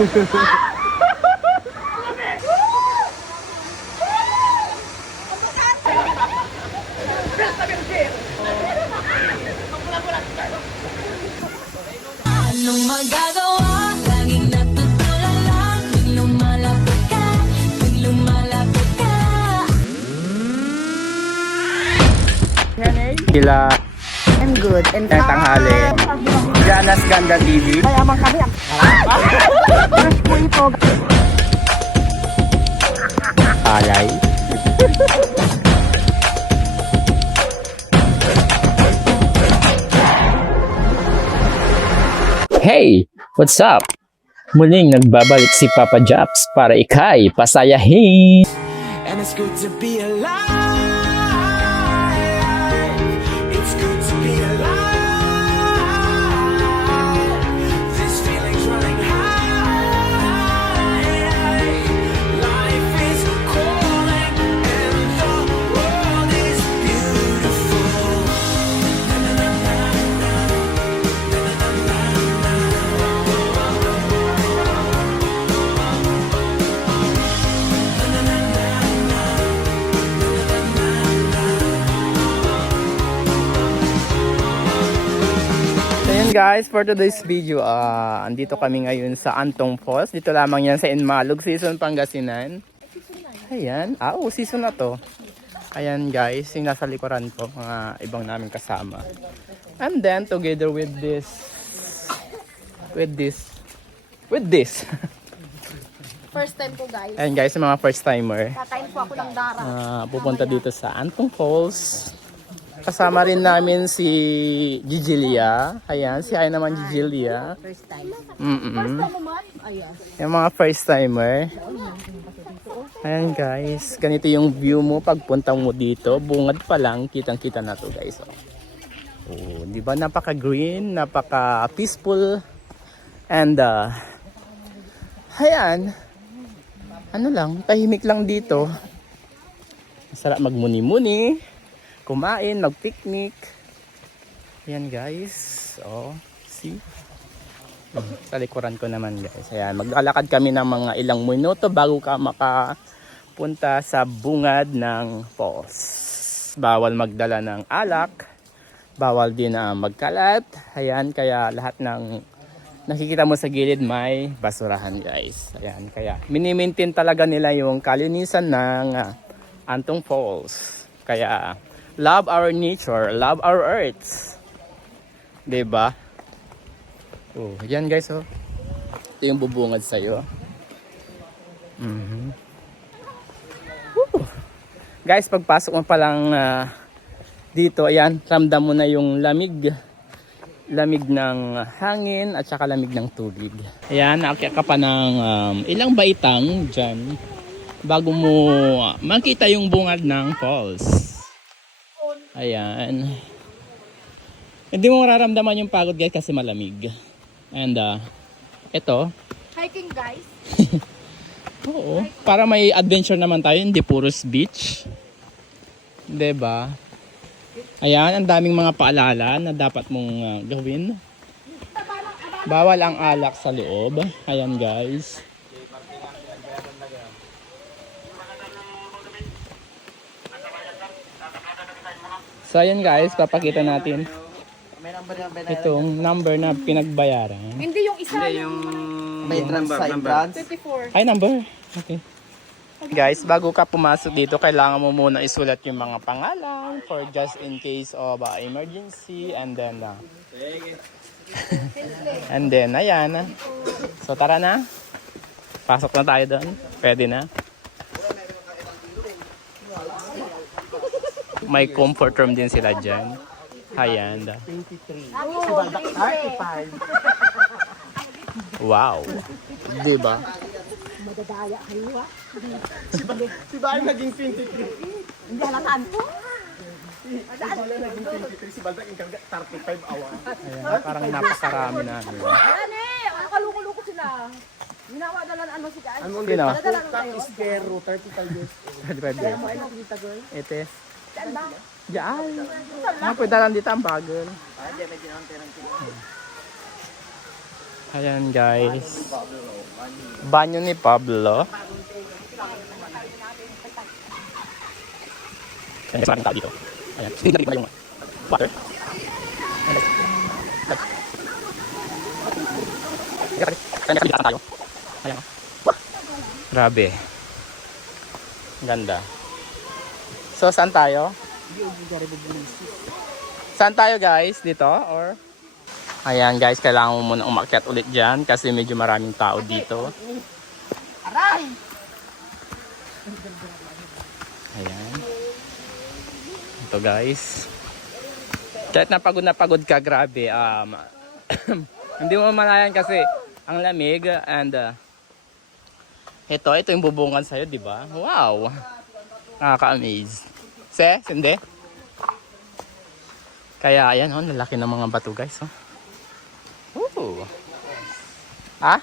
Anong magagawa? Laging natutulala. Tuwing lumalapit ka, tuwing lumalapit ka. Sila I'm good. And tanghali. Jana's Ganda TV. kaya man kami. Fresh po ito. Alay. Hey! What's up? Muling nagbabalik si Papa Japs para ikay pasayahin. And it's good to be alive. It's good to be alive. This feeling's running high. Life is calling and the world is beautiful. So yun guys, for today's video, andito kami ngayon sa Antong Falls. Dito lamang yan sa Inmalog, Season Pangasinan. Ayan, season na to. Ayan guys, yung nasa likuran ko, mga ibang namin kasama. And then together with this. First time ko guys. Ayan guys, yung mga first timer. Kakain po ako ng dara. Pupunta dito sa Antong Falls. Kasama rin namin si Gigilia. Ayan, si Ay naman Gigilia. First time. Mm-mm. naman? Ayan. Yung mga first timer. Ayan guys, ganito yung view mo pagpunta mo dito. Bungad pa lang, kitang-kita na to guys. Oh, di ba napaka-green, napaka-peaceful. And ayan. Ano lang, tahimik lang dito. Masarap magmuni-muni, kumain, mag-picnic. Ayan guys. Oh, see? Sa likuran ko naman guys. Ayan, maglalakad kami ng mga ilang minuto bago ka makapunta sa bungad ng falls. Bawal magdala ng alak. Bawal din magkalat. Ayan, kaya lahat ng nakikita mo sa gilid may basurahan guys. Ayan, kaya mini-maintain talaga nila yung kalinisan ng Antong Falls. Kaya love our nature, love our earth. 'Di ba? Oh, yan guys oh. Ito yung bubungad sa iyo. Guys, pagpasok mo pa lang dito, ayan, ramdam mo na yung lamig ng hangin at saka lamig ng tubig. Ayan, naakyat ka pa ng ilang baitang dyan bago mo makita yung bungad ng falls. Ayan. Hindi mo mararamdaman yung pagod guys kasi malamig. And ito. Hiking guys. Oo. Para may adventure naman tayo, hindi puros beach. 'Di ba? Ayan, ang daming mga paalala na dapat mong gawin. Bawal ang alak sa loob. Ayan guys. So ayan guys, papakita natin itong number na pinagbayaran. Hindi yung isa. May number. 24. Ay, number. Okay. Guys, bago ka pumasok dito, kailangan mo muna isulat yung mga pangalan for just in case of emergency. And then, ayan. So, tara na. Pasok na tayo doon. Pwede na. May comfort room din sila dyan. Ayan. 23. Oh, 35. Wow. Diba? madadaya kayo ha. Si Bal naging 23. Hindi halataan ko. Si Bal naging 23. Si Bal naging 35 awa. Ayan, parang napakarami na. Ayan eh, kaluko-luko sila. Ginawa na lang ano si guys. Ano Sino? Tat is Kero, 35 years old. Pwede. Mo ay nakita girl. Ito. Saan ba? Diyan. Mga pwede lang dito ang bagol. Ayan guys. Banyo ni Pablo. Ayan, maraming tao dito. Ayan, hindi na yung water. Ayan, tayo. Ayan. Grabe. Ganda. So, saan tayo? Saan tayo guys? Dito? Or? Ayan guys, kailangan mo muna umakyat ulit dyan kasi medyo maraming tao dito. Ayan. Ito guys. Kahit na pagod ka, grabe. Hindi mo malayan kasi ang lamig and ito yung bubungan sa'yo, di ba? Wow! Nakaka-amaze. Hindi? Kaya ayan, lalaki ng mga bato guys. Ooh. Ha?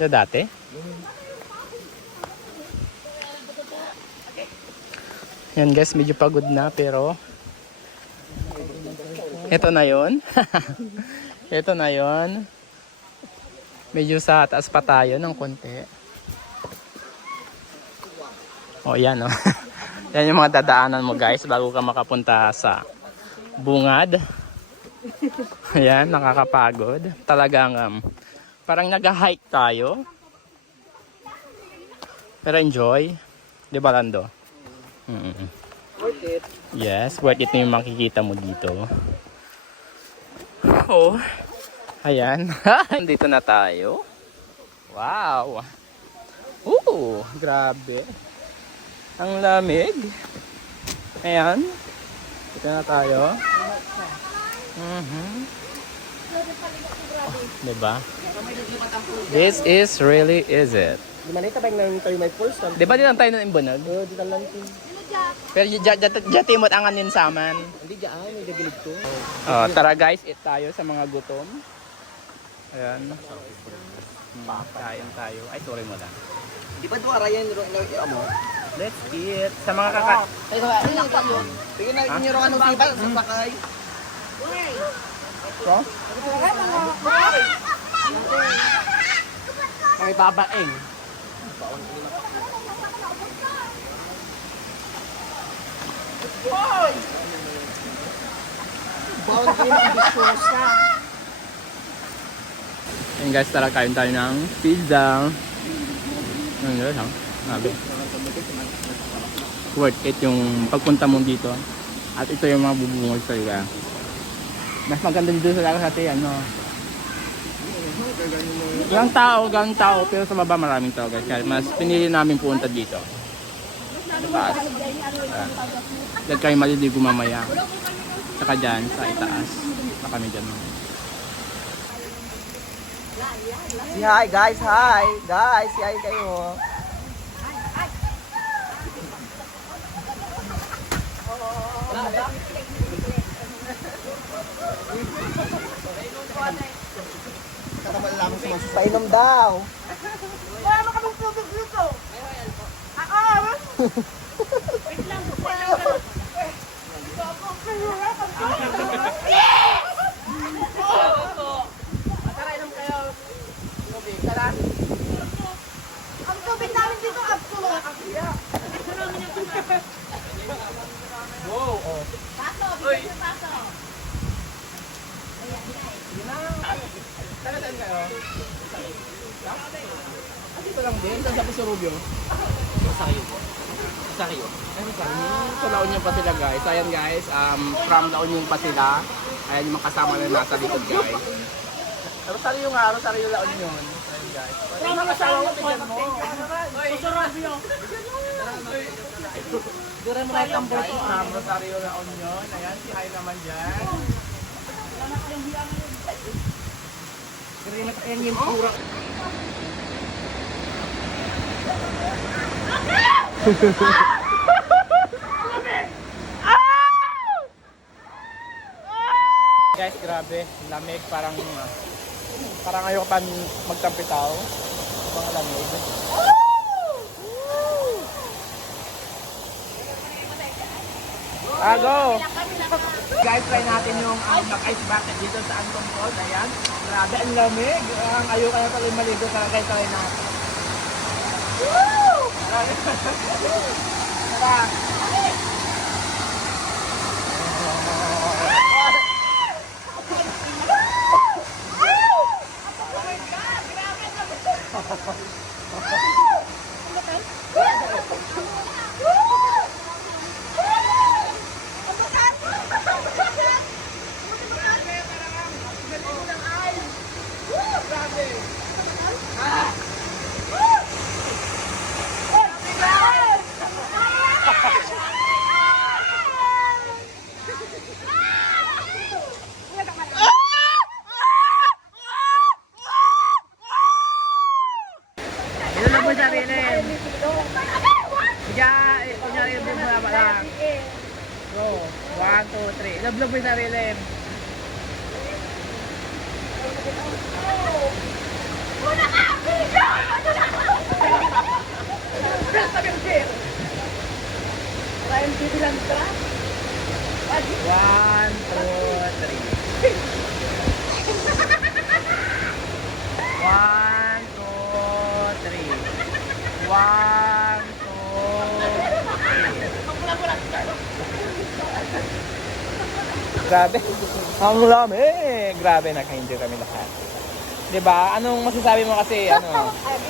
Na dati? Yan guys, medyo pagod na pero ito na yon. Ito na yon. Medyo sa taas pa tayo ng konti. Oh, yan oh. Yan yung mga dadaanan mo guys bago ka makapunta sa bungad. Ayan, nakakapagod. Talagang parang nag-hike tayo. Pero enjoy. Di ba, Lando? Worth it. Yes, worth it na yung makikita mo dito. Oh, ayan. Dito na tayo. Wow. Grabe. Ang lamig. Ayan. Dito na tayo. Diba? This is really is it. Di manita ba yung tayo may pulse? Diba din lang tayo ng imbunog? Oo, di lang ito. Pero jatimot ang anin saman. Hindi dyan, may gagilid ko. Oh, tara guys, eat tayo sa mga gutom. Ayan. Kain tayo. Ay, sorry mo lang. Di ba doon arayan mo? Let's eat. Sa mga kaka... Tingnan na inyo rin anong tiba sa sakay. So? May babaeng. Bawang kayo ng bisyosa. Ayan guys, tara kain tayo ng pizza. Ano yun ha? Sabi. Worth it yung pagpunta mo dito. At ito yung mga bubungol sa iba. Mas maganda dito sa lakas natin, ano. Gang tao, pero sa baba maraming tao guys. Kaya mas pinili namin pumunta dito. Taas. Diyan kayo maliligo mamaya. Saka dyan, sa itaas. Saka kami dyan. Hi guys, hi. Guys, hi kayo. Painom daw. Wala mo kaming tubig dito. Ako! Wait lang. Ang tubig namin dito, absolute. Paso, bigyan sa paso. Talagaan kayo? Dito lang din, saan sa Pusurubyo? Masakyo po. Masakyo? Ay, masakyo. So, La Union pa sila guys. Ayan guys, from La Union pa sila. Ayan yung mga kasama na nasa likod guys. Rosario nga, Rosario La Union. Ayan guys. Ayan mga kasama mo, bigyan mo. Pusurubyo. Dure mo kahit ang boy ko. Rosario La Union. Ayan, si Hay naman dyan. Ayan yung pura. Guys, grabe, lamig, parang ayoko pa magtampitaw. Mga lamig. Go! Guys, try natin yung mag-ice bucket dito sa Antong Falls. Ayan. Grabe, ang lamig. Ayaw kaya pala maligo. Guys, try natin. Woo! Tara. Ilulog mo sarili. Kunyari yung bumaba lang. Go. 1, 2, 3. Ilulog mo sarili. One, two, three. 1, 2, 3. 1, 2, 3. Grabe. Ang lamig. Grabe, naka-enjoy kami lahat. Diba? Anong masasabi mo kasi,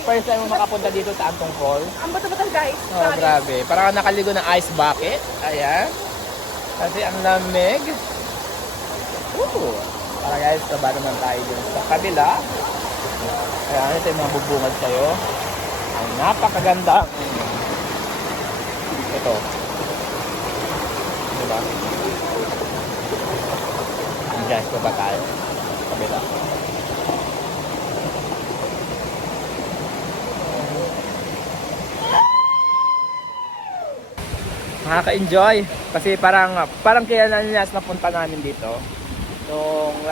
first time mo makapunta dito sa Antong Falls? Ang bato-bato guys. Oh, grabe. Parang nakaligo ng ice bucket. Ayan. Kasi ang lamig. Woo! Para guys, baba naman tayo dun sa kabila. Ayan, ito yung mga bubungad sa'yo. Ang napakaganda. Ito. Diba? Ayan guys, baba tayo. Kabila. Nakaka-enjoy kasi parang kaya na napunta namin dito noong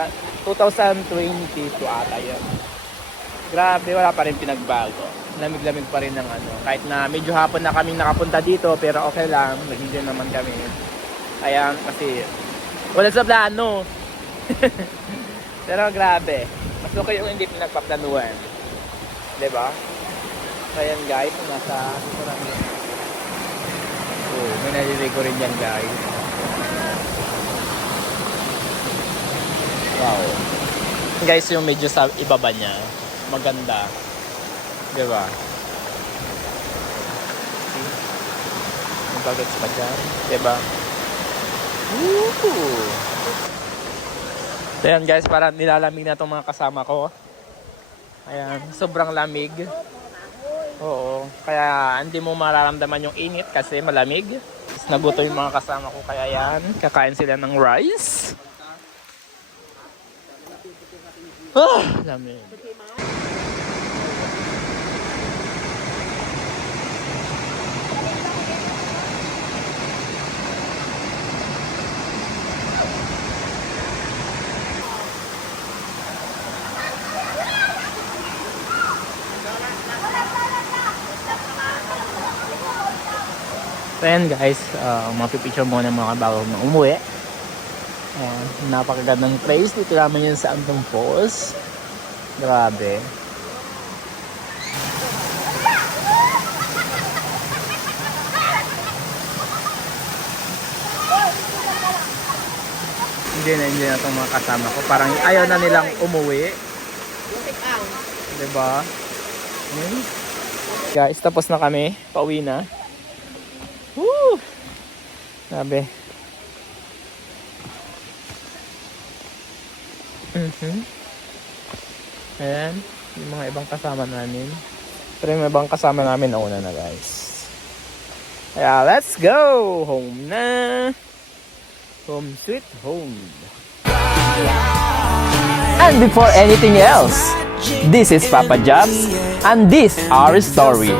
2022 ata yun. Grabe, wala pa rin pinagbago. Lamig-lamig pa rin ng kahit na medyo hapon na kami nakapunta dito, pero okay lang, nag-enjoy naman kami. Ayan, kasi wala sa plano. Pero grabe, mas okay yung hindi pinagpaplanuhan, diba? Ayan guys, nasa dito lang yun. Oh, may naliligo rin yan guys. Wow. Guys, yung medyo sa ibaba niya, maganda. Diba? May bagets pa dyan. Diba? Woo! So yan guys, parang nilalamig na itong mga kasama ko. Ayan, sobrang lamig. Oo, kaya hindi mo mararamdaman yung init kasi malamig. Naguto yung mga kasama ko, kaya yan, kakain sila ng rice. Lamig. So yan guys, mapipicture muna mga bago na umuwi. Napakagandang place. Dito naman yun sa Antong Falls. Grabe. Hindi na itong mga kasama ko. Parang ayaw na nilang umuwi. Diba? Guys, tapos na kami. Pauwi na. Woo! Sabi. Ayan. Yung mga ibang kasama namin. Pero yung ibang kasama namin nauna na guys. Kaya let's go! Home na! Home sweet home. And before anything else, this is Papa Jobs and this our story.